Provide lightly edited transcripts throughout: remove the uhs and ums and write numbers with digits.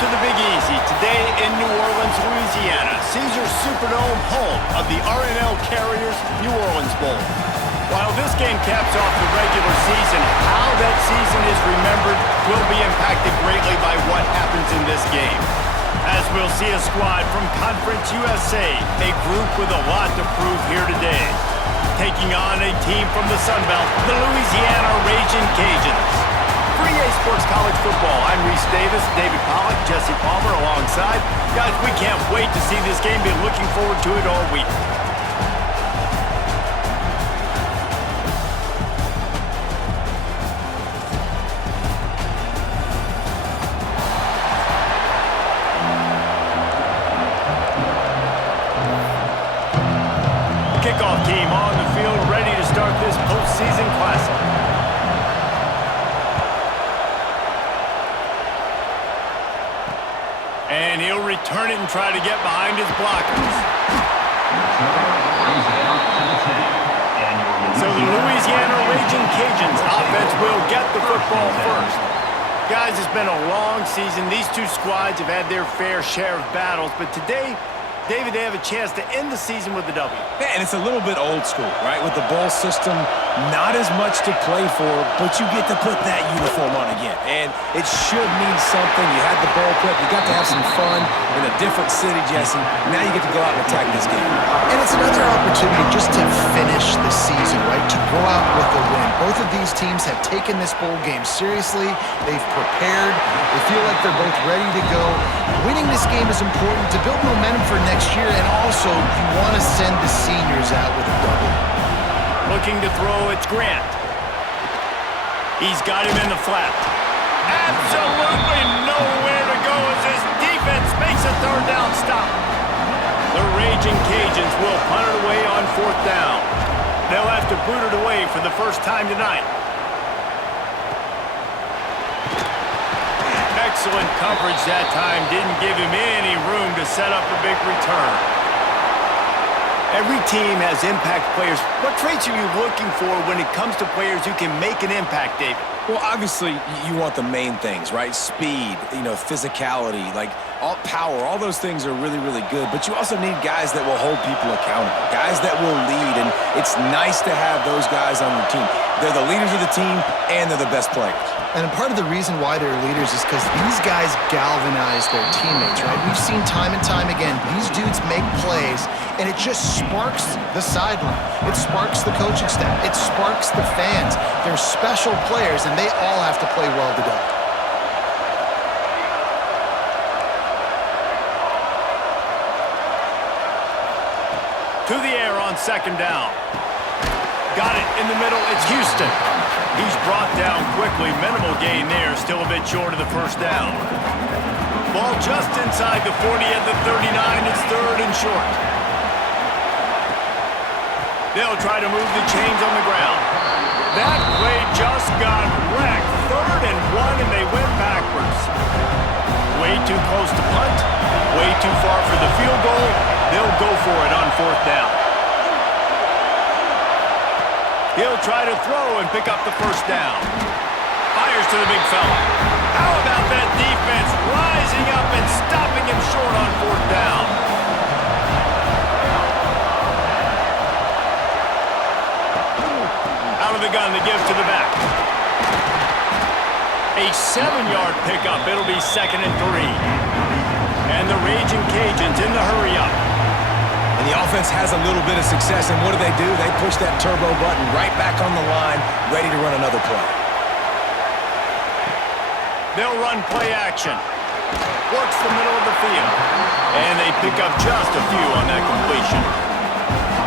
to the Big Easy, today in New Orleans, Louisiana. Caesars Superdome, home of the R+L Carriers New Orleans Bowl. While this game caps off the regular season, how that season is remembered will be impacted greatly by what happens in this game. As we'll see a squad from Conference USA, a group with a lot to prove here today. Taking on a team from the Sun Belt, the Louisiana Raging Cajuns. For EA Sports College Football, I'm Reese Davis, David Pollack, Jesse Palmer alongside. Guys, we can't wait to see this game. Been looking forward to it all week. Kickoff team on the field, ready to start this postseason classic. And he'll return it and try to get behind his blockers. So the Louisiana Raging Cajuns offense will get the football first. Guys, it's been a long season. These two squads have had their fair share of battles, but today, David, they have a chance to end the season with a W. Yeah, and it's a little bit old school, right? With the bowl system, not as much to play for, but you get to put that uniform on again. And it should mean something. You had the bowl prep. You got to have some fun in a different city, Jesse. Now you get to go out and attack this game. And it's another opportunity just to finish the season, right? To go out with a win. Both of these teams have taken this bowl game seriously. They've prepared. They feel like they're both ready to go. Winning this game is important to build momentum for next year, and also you want to send the seniors out with a double. Looking to throw, it's Grant. He's got him in the flat. Absolutely nowhere to go as his defense makes a third down stop. The Raging Cajuns will punt it away on fourth down. They'll have to boot it away for the first time tonight. Excellent coverage that time. Didn't give him any room to set up a big return. Every team has impact players. What traits are you looking for when it comes to players who can make an impact, David? Well, obviously, you want the main things, right? Speed, physicality, all power. All those things are really, really good. But you also need guys that will hold people accountable, guys that will lead. And it's nice to have those guys on your team. They're the leaders of the team, and they're the best players. And part of the reason why they're leaders is because these guys galvanize their teammates, right? We've seen time and time again, these dudes make plays, and it just sparks the sideline. It sparks the coaching staff. It sparks the fans. They're special players, and they all have to play well together. To the air on second down. Got it in the middle. It's Houston. He's brought down quickly. Minimal gain there. Still a bit short of the first down. Ball just inside the 40 at the 39. It's third and short. They'll try to move the chains on the ground. That play just got wrecked. Third and one, and they went backwards. Way too close to punt. Way too far for the field goal. They'll go for it on fourth down. He'll try to throw and pick up the first down. Fires to the big fella. How about that defense rising up and stopping him short on fourth down? Out of the gun to give to the back. A 7-yard pickup. It'll be 2nd and 3. And the Raging Cajuns in the hurry up. And the offense has a little bit of success, and what do? They push that turbo button right back on the line, ready to run another play. They'll run play action. Works the middle of the field. And they pick up just a few on that completion.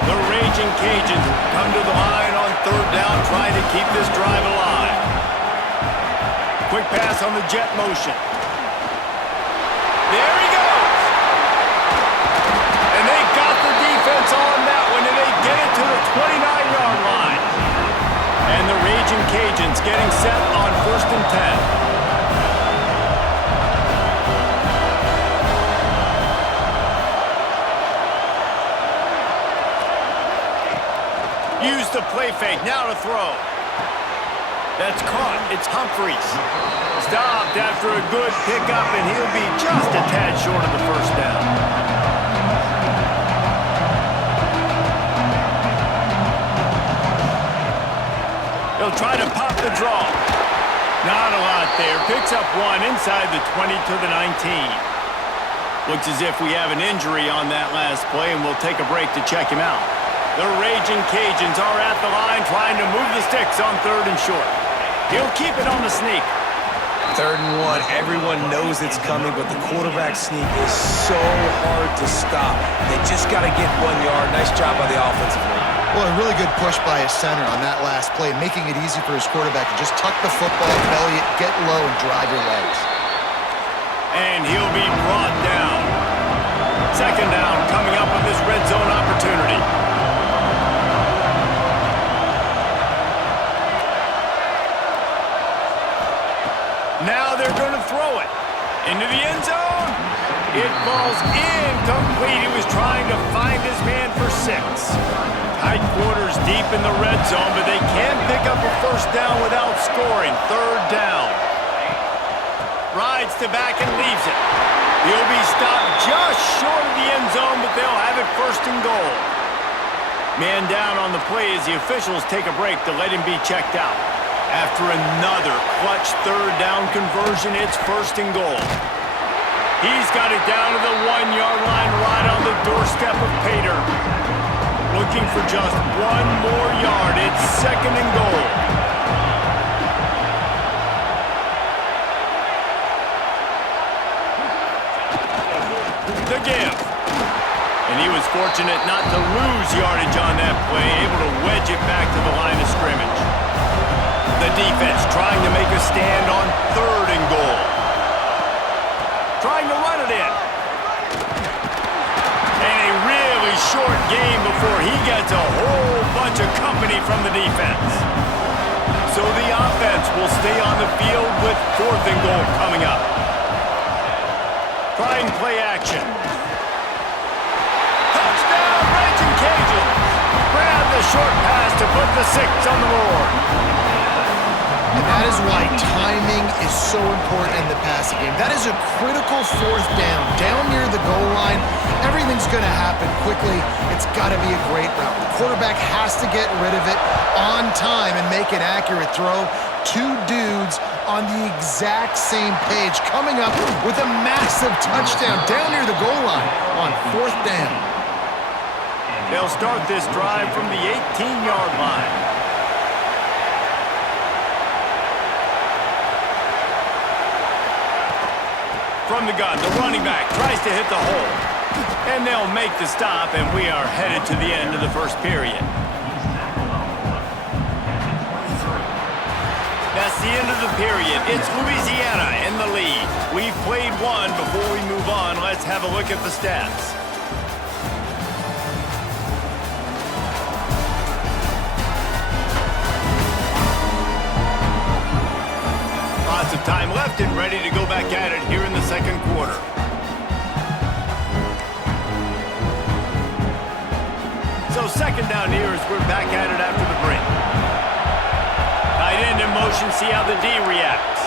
The Raging Cajuns come to the line on third down, trying to keep this drive alive. Quick pass on the jet motion. There he goes. And they got the defense on that one, and they get it to the 29-yard line. And the Raging Cajuns getting set on 1st and 10. Use the play fake, now to throw. That's caught. It's Humphries. Stopped after a good pickup, and he'll be just a tad short of the first down. He'll try to pop the draw. Not a lot there. Picks up one inside the 20 to the 19. Looks as if we have an injury on that last play, and we'll take a break to check him out. The Raging Cajuns are at the line trying to move the sticks on 3rd and short. He'll keep it on the sneak. 3rd and 1. Everyone knows it's coming, but the quarterback sneak is so hard to stop. They just got to get 1 yard. Nice job by the offensive line. Well, a really good push by his center on that last play, making it easy for his quarterback to just tuck the football, belly it, get low, and drive your legs. And he'll be brought down. 2nd down coming up on this red zone opportunity. Now they're going to throw it into the end zone. It falls incomplete. He was trying to find his man for 6. Tight quarters deep in the red zone, but they can pick up a 1st down without scoring. 3rd down. Rides to back and leaves it. He'll be stopped just short of the end zone, but they'll have it 1st and goal. Man down on the play as the officials take a break to let him be checked out. After another clutch 3rd down conversion, it's 1st and goal. He's got it down to the 1 yard line right on the doorstep of Pater. Looking for just 1 more yard. It's 2nd and goal. The give. And he was fortunate not to lose yardage on that play, able to wedge it back to the line of scrimmage. The defense trying to make a stand on 3rd and goal. Trying to run it in. And a really short game before he gets a whole bunch of company from the defense. So the offense will stay on the field with 4th and goal coming up. Trying play action. Touchdown, Raging Cajuns. Grab the short pass to put the 6 on the board. And that is why timing is so important in the passing game. That is a critical 4th down. Down near the goal line, everything's going to happen quickly. It's got to be a great route. The quarterback has to get rid of it on time and make an accurate throw. 2 dudes on the exact same page, coming up with a massive touchdown down near the goal line on 4th down. They'll start this drive from the 18-yard line. From the gun, the running back tries to hit the hole. And they'll make the stop, and we are headed to the end of the 1st period. That's the end of the period. It's Louisiana in the lead. We've played 1. Before we move on, let's have a look at the stats. Lots of time left and ready to go back at it here in the 2nd quarter. So 2nd down here as we're back at it after the break. Tight end in motion, see how the D reacts.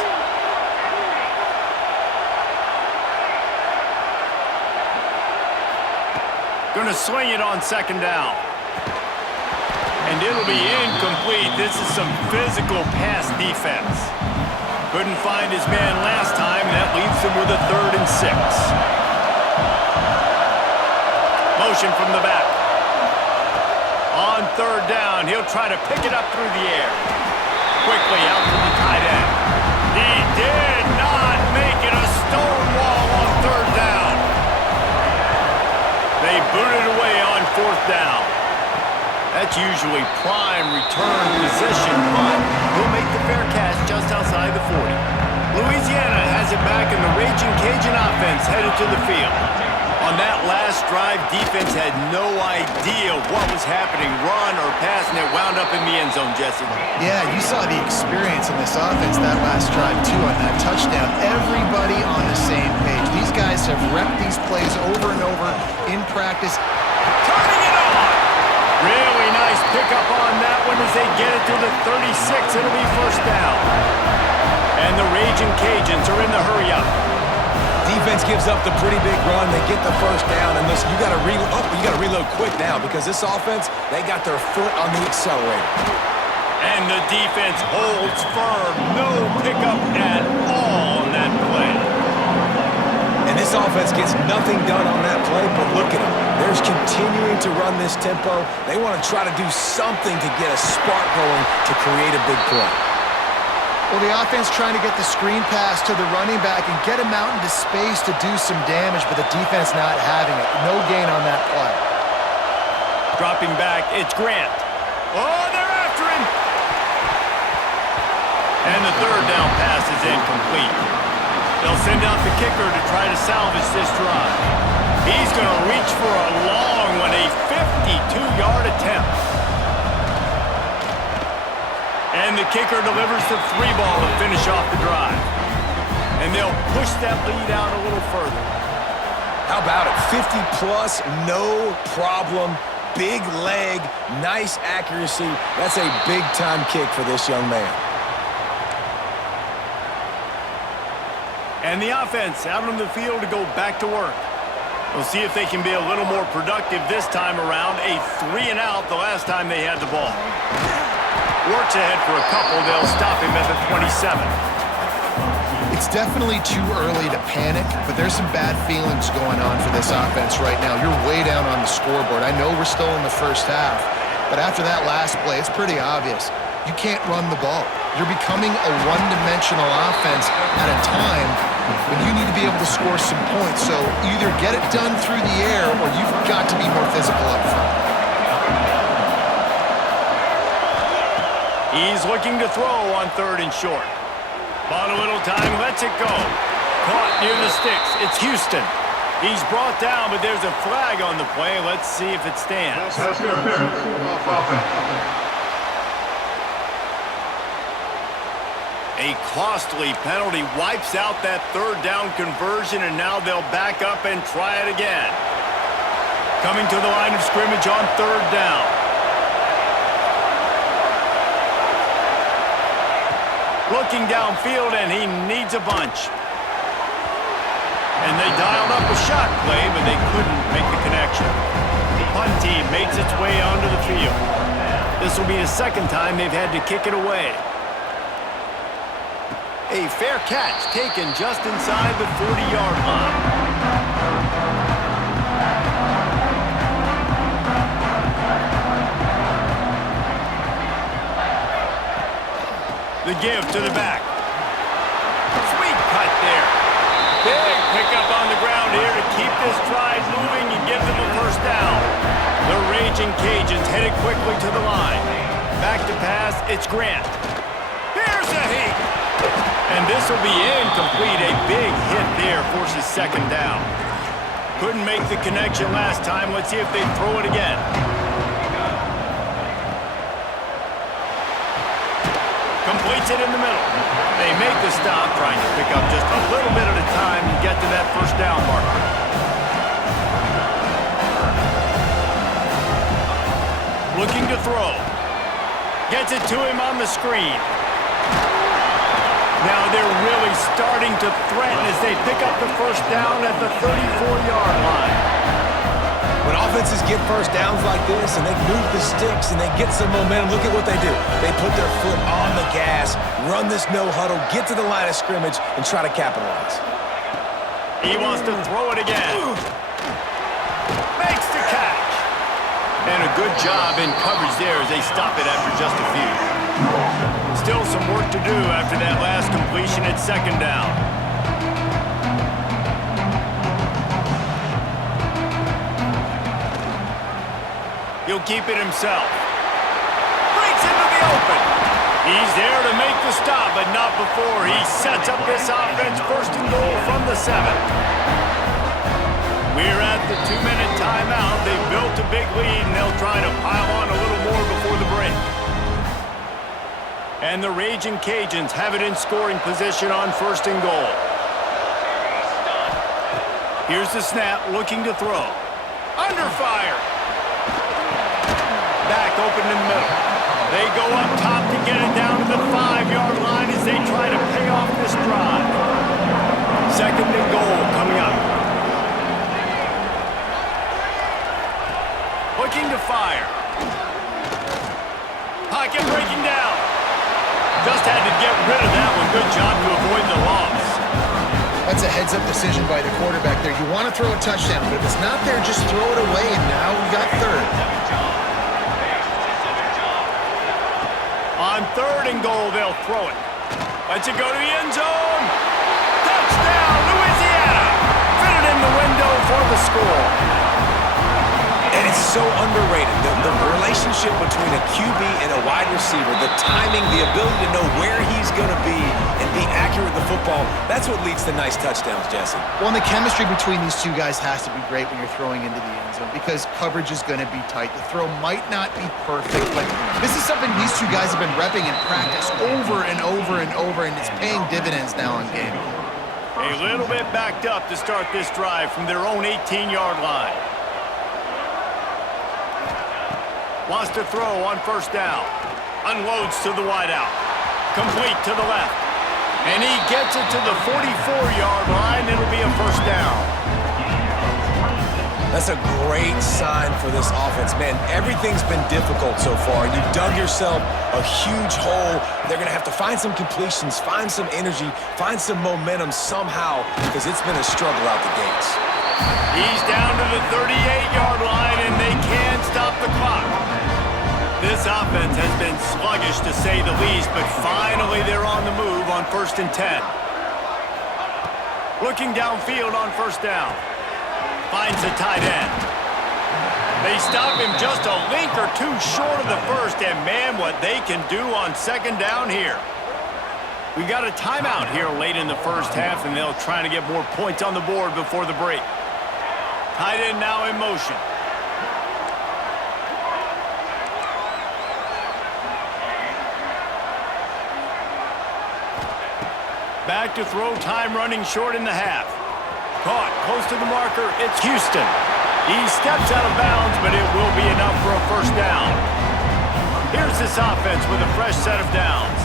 Gonna swing it on 2nd down. And it'll be incomplete. This is some physical pass defense. Couldn't find his man last time, and that leaves him with a 3rd and 6. Motion from the back. On 3rd down, he'll try to pick it up through the air. Quickly out to the tight end. He did not make it. A stone wall on 3rd down. They booted away on 4th down. That's usually prime return position, but he'll make the fair catch just outside the 40. Louisiana has it back, and the Raging Cajun offense headed to the field. On that last drive, defense had no idea what was happening, run or pass, and it wound up in the end zone, Jesse. Yeah, you saw the experience in this offense that last drive, too, on that touchdown. Everybody on the same page. These guys have repped these plays over and over in practice. Turning it on! Really nice pickup on that one. time as they get it to the 36. It'll be first down. And the Raging Cajuns are in the hurry-up. Defense gives up the pretty big run. They get the first down. And listen, you got to reload quick now because this offense, they got their foot on the accelerator. And the defense holds firm. No pickup at all on that play. And this offense gets nothing done on that play, but look at them. They're continuing to run this tempo. They want to try to do something to get a spark going to create a big play. Well, the offense trying to get the screen pass to the running back and get him out into space to do some damage, but the defense not having it. No gain on that play. Dropping back, it's Grant. Oh, they're after him! And the third down pass is incomplete. They'll send out the kicker to try to salvage this drive. He's going to reach for a long one, a 52-yard attempt. And the kicker delivers the 3-ball to finish off the drive. And they'll push that lead out a little further. How about it? 50-plus, no problem. Big leg, nice accuracy. That's a big-time kick for this young man. And the offense out on the field to go back to work. We'll see if they can be a little more productive this time around. A 3-and-out the last time they had the ball. Works ahead for a couple. They'll stop him at the 27. It's definitely too early to panic, but there's some bad feelings going on for this offense right now. You're way down on the scoreboard. I know we're still in the first half, but after that last play, it's pretty obvious. You can't run the ball. You're becoming a one-dimensional offense at a time when you need to be able to score some points. So either get it done through the air or you've got to be more physical up front. He's looking to throw on 3rd and short. Bought a little time, lets it go. Caught near the sticks. It's Houston. He's brought down, but there's a flag on the play. Let's see if it stands. A costly penalty wipes out that 3rd down conversion, and now they'll back up and try it again. Coming to the line of scrimmage on 3rd down. Looking downfield, and he needs a bunch. And they dialed up a shot play, but they couldn't make the connection. The punt team makes its way onto the field. This will be the second time they've had to kick it away. A fair catch taken just inside the 40-yard line. The give to the back. Sweet cut there. Big pickup on the ground here to keep this drive moving and give them a first down. The Raging Cajuns headed quickly to the line. Back to pass, it's Grant. Here's a heat. And this will be incomplete. A big hit there forces 2nd down. Couldn't make the connection last time. Let's see if they throw it again. Completes it in the middle. They make the stop, trying to pick up just a little bit at a time and get to that first down marker. Looking to throw. Gets it to him on the screen. Now they're really starting to threaten as they pick up the first down at the 34-yard line. When offenses get first downs like this and they move the sticks and they get some momentum, look at what they do. They put their foot on the gas, run this no-huddle, get to the line of scrimmage, and try to capitalize. He wants to throw it again. Makes the catch. And a good job in coverage there as they stop it after just a few. Still some work to do after that last completion at 2nd down. He'll keep it himself. Breaks into the open. He's there to make the stop, but not before he sets up this offense 1st and goal from the 7. We're at the 2-minute timeout. They've built a big lead, and they'll try to pile on a little more before the break. And the Raging Cajuns have it in scoring position on 1st and goal. Here's the snap, looking to throw. Under fire. Back open in the middle. They go up top to get it down to the 5-yard line as they try to pay off this drive. 2nd and goal coming up. Looking to fire. Pocket breaking down. Just had to get rid of that one. Good job to avoid the loss. That's a heads-up decision by the quarterback there. You want to throw a touchdown, but if it's not there, just throw it away, and now we got 3rd. On 3rd and goal, they'll throw it. Lets it go to the end zone. Touchdown, Louisiana. Fitted in the window for the score. And it's so underrated. The relationship between a QB and a wide receiver, the timing, the ability to know where he's going to be and be accurate with the football, that's what leads to nice touchdowns, Jesse. Well, and the chemistry between these two guys has to be great when you're throwing into the end zone because coverage is going to be tight. The throw might not be perfect, but this is something these two guys have been repping in practice over and over and over, and it's paying dividends now in game. A little bit backed up to start this drive from their own 18-yard line. Wants to throw on 1st down. Unloads to the wideout. Complete to the left. And he gets it to the 44-yard line. It'll be a 1st down. That's a great sign for this offense. Man, everything's been difficult so far. You dug yourself a huge hole. They're going to have to find some completions, find some energy, find some momentum somehow because it's been a struggle out the gates. He's down to the 38-yard line, and they can't stop the clock. This offense has been sluggish, to say the least, but finally they're on the move on 1st and 10. Looking downfield on 1st down. Finds the tight end. They stop him just a link or two short of the 1st, and man, what they can do on 2nd down here. We got a timeout here late in the 1st half, and they'll try to get more points on the board before the break. Tight end now in motion. Back to throw, time running short in the half. Caught close to the marker, it's Houston. He steps out of bounds, but it will be enough for a 1st down. Here's this offense with a fresh set of downs.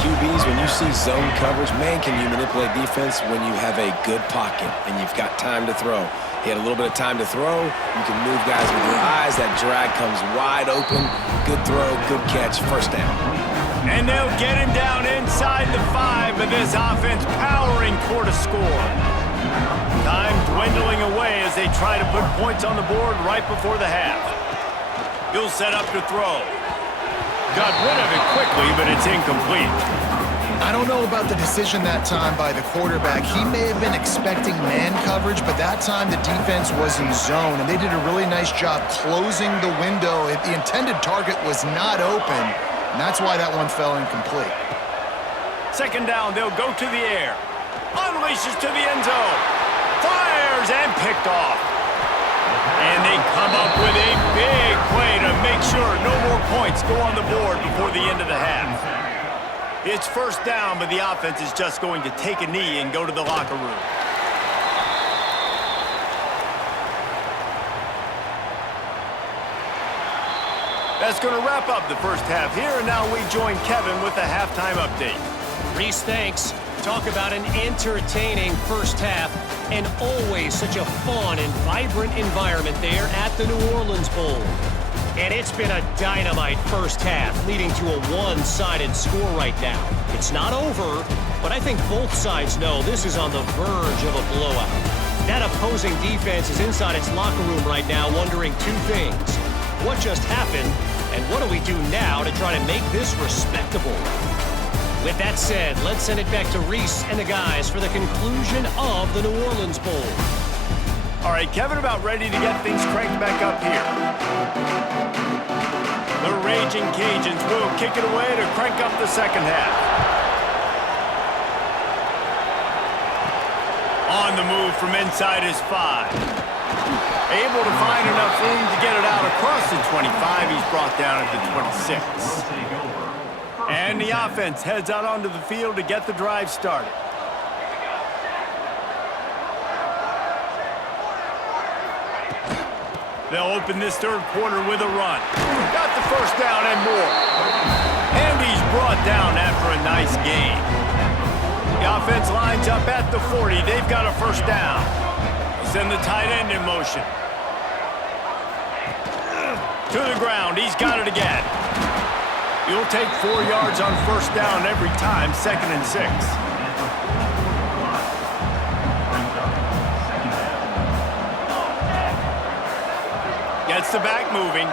QBs, when you see zone coverage, man, can you manipulate defense when you have a good pocket and you've got time to throw. He had a little bit of time to throw. You can move guys with your eyes. That drag comes wide open. Good throw, good catch, 1st down. And they'll get him down inside the 5, but this offense powering toward a score. Time dwindling away as they try to put points on the board right before the half. He'll set up to throw. Got rid of it quickly, but it's incomplete. I don't know about the decision that time by the quarterback. He may have been expecting man coverage, but that time the defense was in zone, and they did a really nice job closing the window. The intended target was not open, and that's why that one fell incomplete. 2nd down, they'll go to the air. Unleashes to the end zone. Fires and picked off. And they come up with a big play to make sure no more points go on the board before the end of the half. It's 1st down, but the offense is just going to take a knee and go to the locker room. That's going to wrap up the 1st half here, and now we join Kevin with the halftime update. Reese, thanks. Talk about an entertaining 1st half, and always such a fun and vibrant environment there at the New Orleans Bowl. And it's been a dynamite 1st half, leading to a one-sided score right now. It's not over, but I think both sides know this is on the verge of a blowout. That opposing defense is inside its locker room right now wondering 2 things. What just happened, and what do we do now to try to make this respectable? With that said, let's send it back to Reese and the guys for the conclusion of the New Orleans Bowl. All right, Kevin, about ready to get things cranked back up here. The Raging Cajuns will kick it away to crank up the 2nd half. On the move from inside his 5. Able to find enough room to get it out across the 25. He's brought down at the 26. And the offense heads out onto the field to get the drive started. They'll open this 3rd quarter with a run. Got the 1st down and more. down after a nice gain. The offense lines up at the 40. They've got a first down. Send the tight end in motion. To the ground. He's got it again. You'll take 4 yards on first down every time, 2nd and 6. Gets the back moving.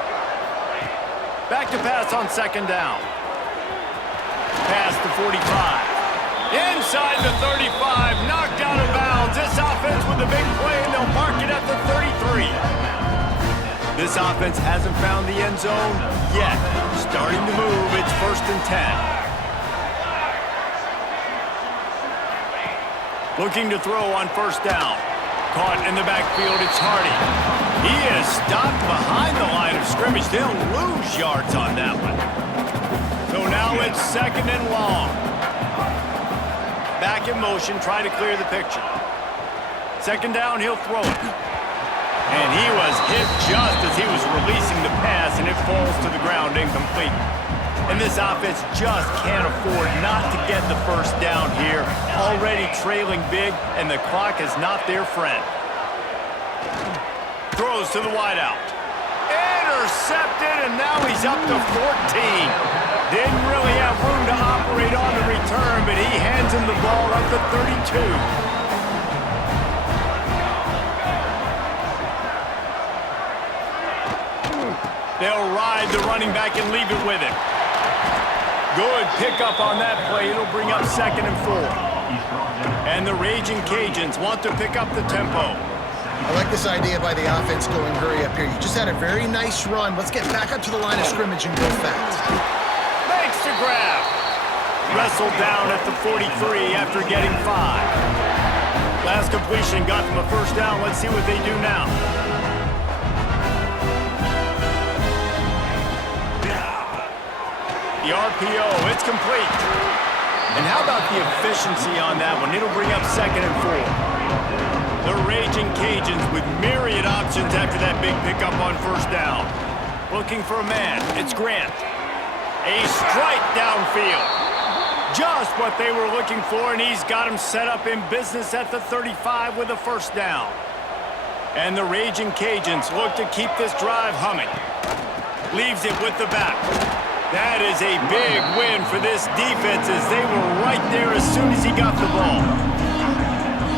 Back to pass on 2nd down. Pass to 45. Inside the 35, knocked out of bounds. This offense with a big play, and they'll mark it at the 33. This offense hasn't found the end zone yet. Starting to move, it's 1st and 10. Looking to throw on first down. Caught in the backfield, it's Hardy. He is stopped behind the line of scrimmage. They'll lose yards on that one. So now it's 2nd and long. Back in motion, try to clear the picture. 2nd down, he'll throw it. And he was hit just as he was releasing the pass, and it falls to the ground incomplete. And this offense just can't afford not to get the first down here. Already trailing big, and the clock is not their friend. Throws to the wideout. Intercepted, and now he's up to 14. Didn't really have room to operate on the return, but he hands him the ball at the 32. They'll ride the running back and leave it with him. Good pickup on that play. It'll bring up 2nd and 4. And the Raging Cajuns want to pick up the tempo. I like this idea by the offense going hurry up here. You just had a very nice run. Let's get back up to the line of scrimmage and go fast. Makes the grab. Wrestled down at the 43 after getting 5. Last completion got them a first down. Let's see what they do now. The RPO, it's complete. And how about the efficiency on that one? It'll bring up 2nd and 4. The Raging Cajuns with myriad options after that big pickup on first down. Looking for a man, it's Grant. A strike downfield. Just what they were looking for, and he's got him set up in business at the 35 with a first down. And the Raging Cajuns look to keep this drive humming. Leaves it with the back. That is a big win for this defense as they were right there as soon as he got the ball.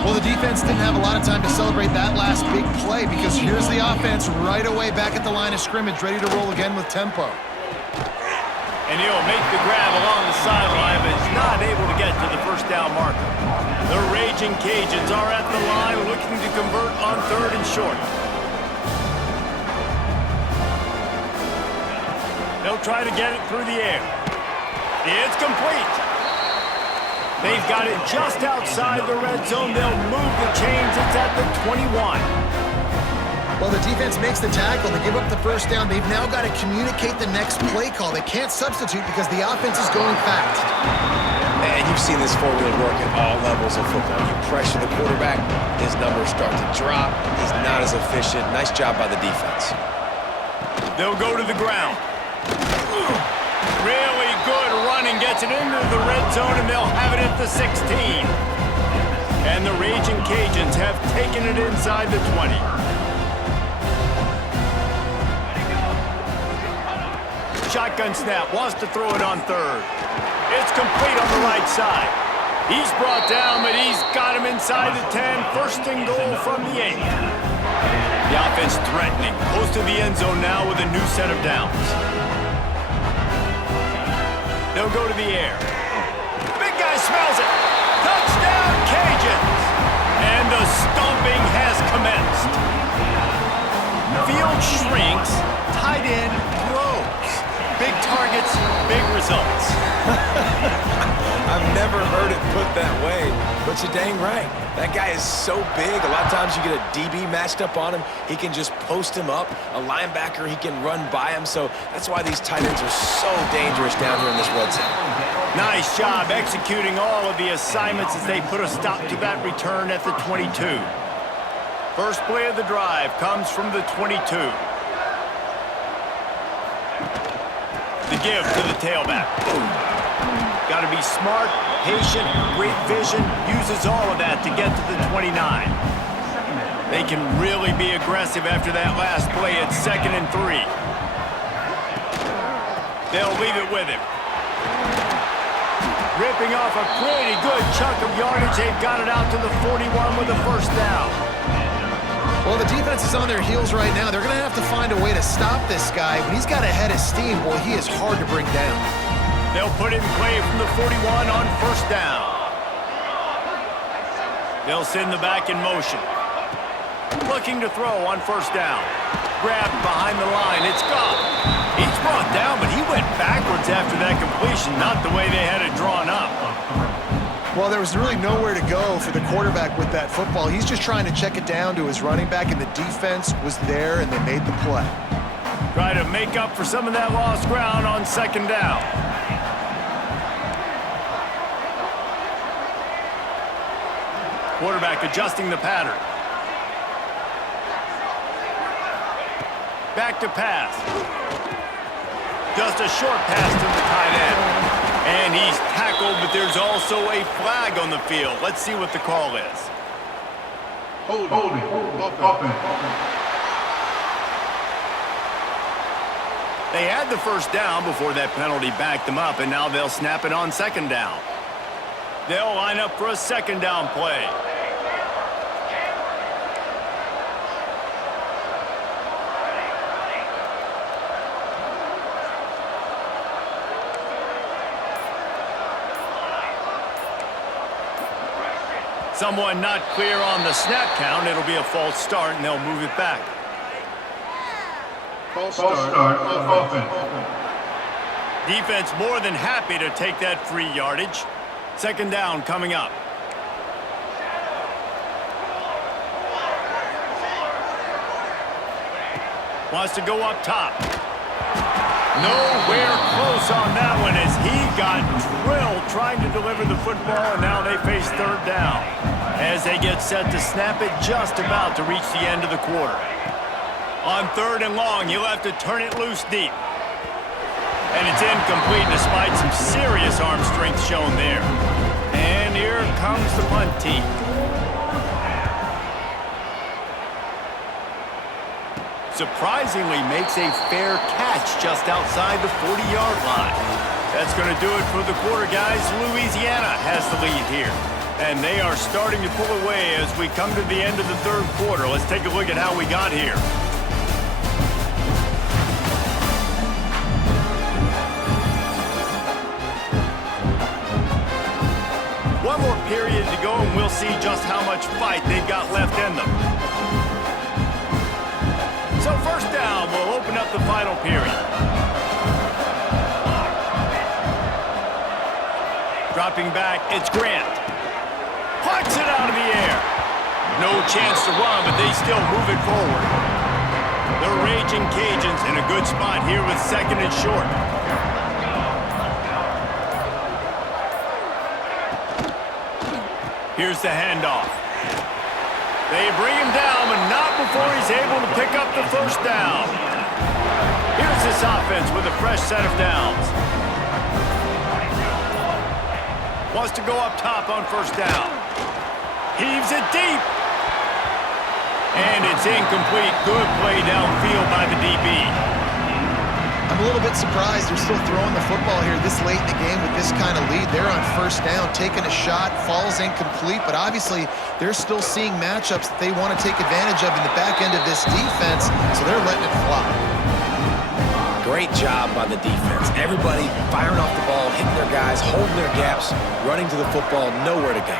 Well, the defense didn't have a lot of time to celebrate that last big play because here's the offense right away back at the line of scrimmage, ready to roll again with tempo. And he'll make the grab along the sideline, but is not able to get to the first down marker. The Raging Cajuns are at the line looking to convert on 3rd and short. They'll try to get it through the air. It's complete. They've got it just outside the red zone. They'll move the chains. It's at the 21. Well, the defense makes the tackle. They give up the first down. They've now got to communicate the next play call. They can't substitute because the offense is going fast. And you've seen this formula work at all levels of football. You pressure the quarterback, his numbers start to drop. He's not as efficient. Nice job by the defense. They'll go to the ground. Really good running, gets it into the red zone, and they'll have it at the 16. And the Raging Cajuns have taken it inside the 20. Shotgun snap, wants to throw it on 3rd. It's complete on the right side. He's brought down, but he's got him inside the 10. 1st and goal from the 8. The offense threatening, close to the end zone now with a new set of downs. They'll go to the air. Big guy smells it. Touchdown, Cajuns. And the stomping has commenced. Field shrinks. Tight end grows. Big targets, big results. I've never heard it put that way, but you're dang right. That guy is so big. A lot of times you get a DB matched up on him. He can just post him up. A linebacker, he can run by him. So that's why these tight ends are so dangerous down here in this red zone. Nice job executing all of the assignments as they put a stop to that return at the 22. First play of the drive comes from the 22. The give to the tailback. Got to be smart, patient, great vision, uses all of that to get to the 29. They can really be aggressive after that last play at 2nd and 3. They'll leave it with him. Ripping off a pretty good chunk of yardage. They've got it out to the 41 with a first down. Well, the defense is on their heels right now. They're going to have to find a way to stop this guy. When he's got a head of steam, boy, he is hard to bring down. They'll put it in play from the 41 on first down. They'll send the back in motion. Looking to throw on first down. Grabbed behind the line. It's gone. He's brought down, but he went backwards after that completion, not the way they had it drawn up. Well, there was really nowhere to go for the quarterback with that football. He's just trying to check it down to his running back, and the defense was there, and they made the play. Try to make up for some of that lost ground on second down. Quarterback adjusting the pattern. Back to pass. Just a short pass to the tight end. And he's tackled, but there's also a flag on the field. Let's see what the call is. Holding. They had the first down before that penalty backed them up, and now they'll snap it on second down. They'll line up for a second down play. Someone not clear on the snap count. It'll be a false start, and they'll move it back. False start. Open. Defense more than happy to take that free yardage. Second down coming up. Wants to go up top. Nowhere close on that one as he got drilled trying to deliver the football, and now they face third down as they get set to snap it just about to reach the end of the quarter. On third and long, he'll have to turn it loose deep. And it's incomplete despite some serious arm strength shown there. And here comes the punt team. Surprisingly makes a fair catch just outside the 40-yard line. That's going to do it for the quarter, guys. Louisiana has the lead here. And they are starting to pull away as we come to the end of the third quarter. Let's take a look at how we got here. One more period to go, and we'll see just how much fight they've got left in them. So first down will open up the final period. Dropping back, it's Grant. Punts it out of the air. No chance to run, but they still move it forward. The Raging Cajuns in a good spot here with second and short. Here's the handoff. They bring him down, but not before he's able to pick up the first down. Here's this offense with a fresh set of downs. Wants to go up top on first down. Heaves it deep. And it's incomplete. Good play downfield by the DB. I'm a little bit surprised they're still throwing the football here this late in the game with this kind of lead. They're on first down, taking a shot, falls incomplete, but obviously they're still seeing matchups that they want to take advantage of in the back end of this defense, so they're letting it fly. Great job by the defense. Everybody firing off the ball, hitting their guys, holding their gaps, running to the football, nowhere to go.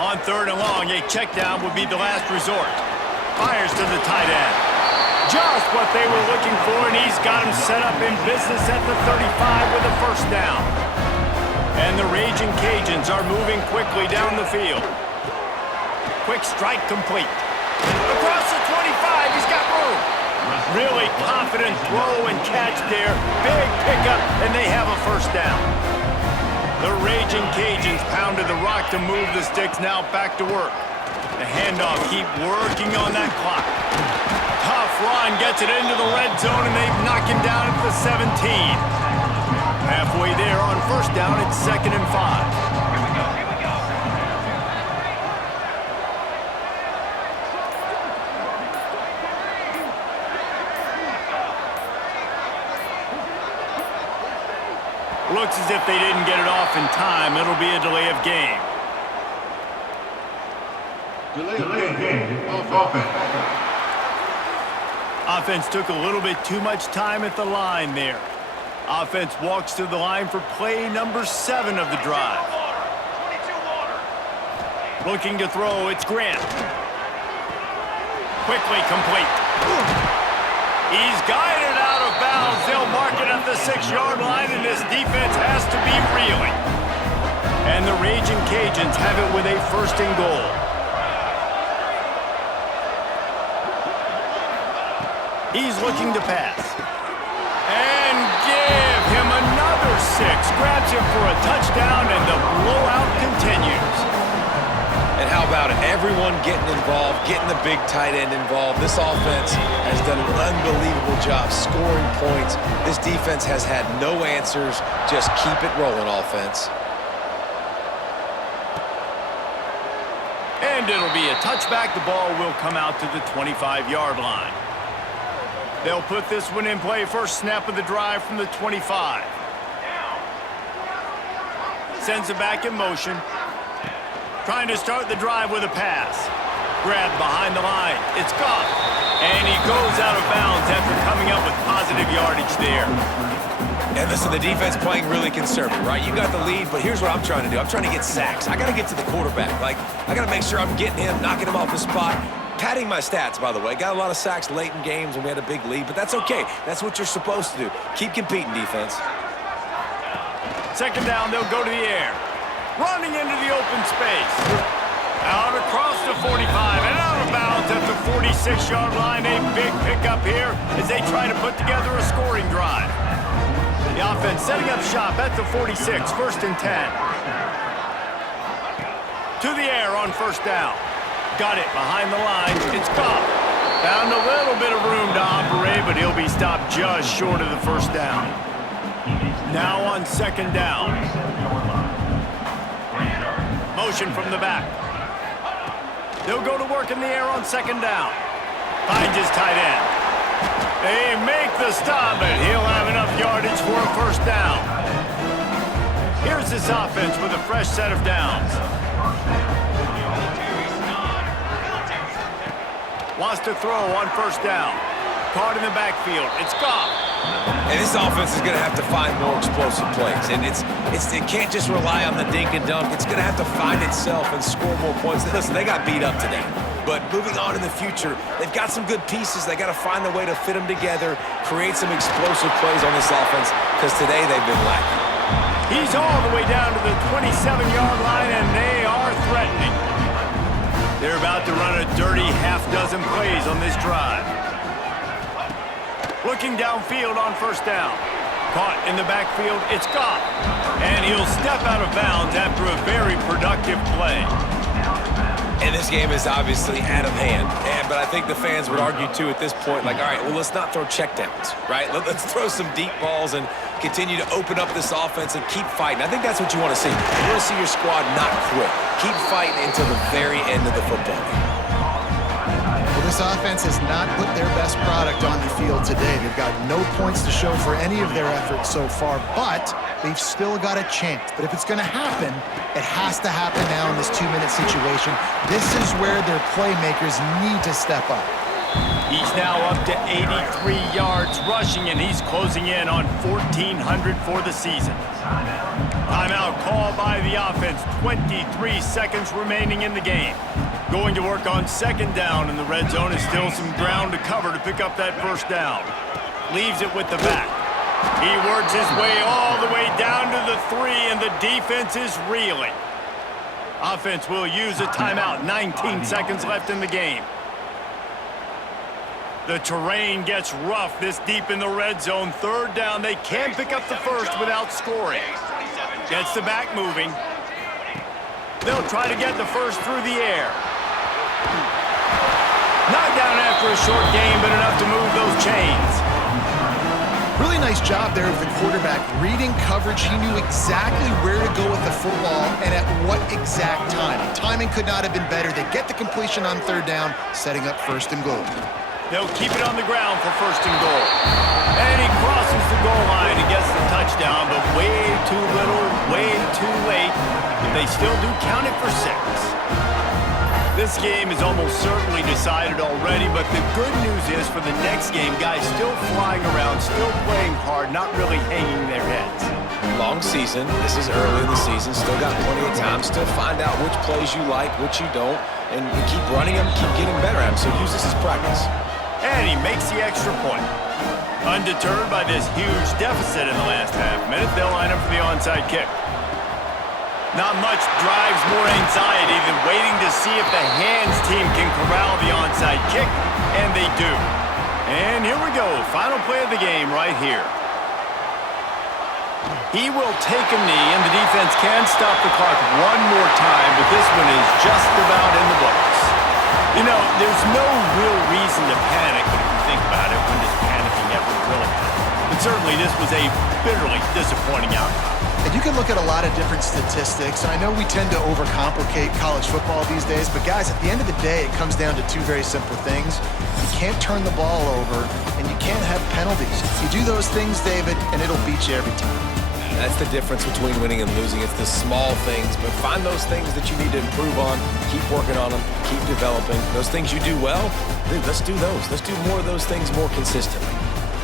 On third and long, a check down would be the last resort. Fires to the tight end. Just what they were looking for, and he's got him set up in business at the 35 with a first down. And the Raging Cajuns are moving quickly down the field. Quick strike complete. Across the 25, he's got room. Really confident throw and catch there. Big pickup, and they have a first down. The Raging Cajuns pounded the rock to move the sticks, now back to work. The handoff, keep working on that clock. Tough run, gets it into the red zone, and they knock him down at the 17. halfway there on first down. It's 2nd and 5. Looks as if they didn't get it off in time. It'll be a delay of game. Delay of game. Offense. Offense took a little bit too much time at the line there. Offense walks to the line for play number 7 of the drive. Looking to throw, it's Grant. Quickly complete. He's guided out of bounds. They'll mark it at the 6-yard line, and this defense has to be reeling. And the Raging Cajuns have it with a 1st and goal. He's looking to pass. And give him another 6. Grabs him for a touchdown, and the blowout continues. And how about it? Everyone getting involved, getting the big tight end involved. This offense has done an unbelievable job scoring points. This defense has had no answers. Just keep it rolling, offense. And it'll be a touchback. The ball will come out to the 25-yard line. They'll put this one in play. First snap of the drive from the 25. Sends it back in motion. Trying to start the drive with a pass. Grabbed behind the line. It's Goff. And he goes out of bounds after coming up with positive yardage there. And listen, the defense playing really conservative, right? You got the lead, but here's what I'm trying to do. I'm trying to get sacks. I got to get to the quarterback. Like, I got to make sure I'm getting him, knocking him off the spot. Padding my stats, by the way. Got a lot of sacks late in games when we had a big lead, but that's okay. That's what you're supposed to do. Keep competing, defense. 2nd down, they'll go to the air. Running into the open space. Out across the 45 and out of bounds at the 46-yard line. A big pickup here as they try to put together a scoring drive. The offense setting up shop at the 46, 1st and 10. To the air on 1st down. Got it behind the line. It's Goff. Found a little bit of room to operate, but he'll be stopped just short of the 1st down. Now on 2nd down. Motion from the back. They'll go to work in the air on 2nd down. Finds his tight end. They make the stop, and he'll have enough yardage for a 1st down. Here's this offense with a fresh set of downs. Wants to throw on 1st down. Caught in the backfield. It's Goff. And this offense is going to have to find more explosive plays. And it can't just rely on the dink and dunk. It's going to have to find itself and score more points. Listen, they got beat up today. But moving on in the future, they've got some good pieces. They got to find a way to fit them together, create some explosive plays on this offense, because today they've been lacking. He's all the way down to the 27-yard line, and they are threatening. They're about to run a dirty half-dozen plays on this drive. Looking downfield on 1st down. Caught in the backfield, it's Goff. And he'll step out of bounds after a very productive play. And this game is obviously out of hand. But I think the fans would argue, too, at this point, like, all right, well, let's not throw checkdowns, right? Let's throw some deep balls and continue to open up this offense and keep fighting. I think that's what you want to see. You want to see your squad not quit. Keep fighting until the very end of the football game. Well, this offense has not put their best product on the field today. They've got no points to show for any of their efforts so far, but they've still got a chance. But if it's going to happen, it has to happen now in this 2-minute situation. This is where their playmakers need to step up. He's now up to 83 yards rushing, and he's closing in on 1,400 for the season. Timeout called by the offense. 23 seconds remaining in the game. Going to work on 2nd down, and the red zone is still some ground to cover to pick up that 1st down. Leaves it with the back. He works his way all the way down to the 3, and the defense is reeling. Offense will use a timeout. 19 seconds left in the game. The terrain gets rough this deep in the red zone. 3rd down. They can't pick up the 1st without scoring. Gets the back moving. They'll try to get the 1st through the air. Knocked down after a short game, but enough to move those chains. Really nice job there of the quarterback. Reading coverage, he knew exactly where to go with the football and at what exact time. Timing could not have been better. They get the completion on third down, setting up first and goal. They'll keep it on the ground for first and goal. And he crosses the goal line and gets the touchdown, but way too little, way too late. They still do count it for 6. This game is almost certainly decided already, but the good news is for the next game, guys still flying around, still playing hard, not really hanging their heads. Long season. This is early in the season. Still got plenty of time. Still find out which plays you like, which you don't, and keep running them, keep getting better at them. So use this as practice. And he makes the extra point. Undeterred by this huge deficit in the last half minute, they'll line up for the onside kick. Not much drives more anxiety than waiting to see if the hands team can corral the onside kick, and they do. And here we go, final play of the game right here. He will take a knee, and the defense can stop the clock one more time, but this one is just about in the books. You know, there's no real reason to panic, but if you think about it, when does panicking ever really happen? But certainly this was a bitterly disappointing outcome. And you can look at a lot of different statistics. I know we tend to overcomplicate college football these days, but guys, at the end of the day, it comes down to 2 very simple things. You can't turn the ball over, and you can't have penalties. You do those things, David, and it'll beat you every time. That's the difference between winning and losing. It's the small things, but find those things that you need to improve on. Keep working on them. Keep developing. Those things you do well, let's do those. Let's do more of those things more consistently.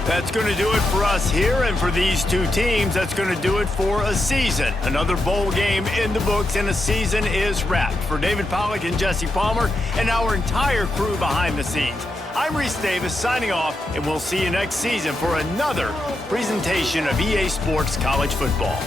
That's going to do it for us here, and for these 2 teams, that's going to do it for a season. Another bowl game in the books, and a season is wrapped. For David Pollack and Jesse Palmer, and our entire crew behind the scenes, I'm Reese Davis signing off, and we'll see you next season for another presentation of EA Sports College Football.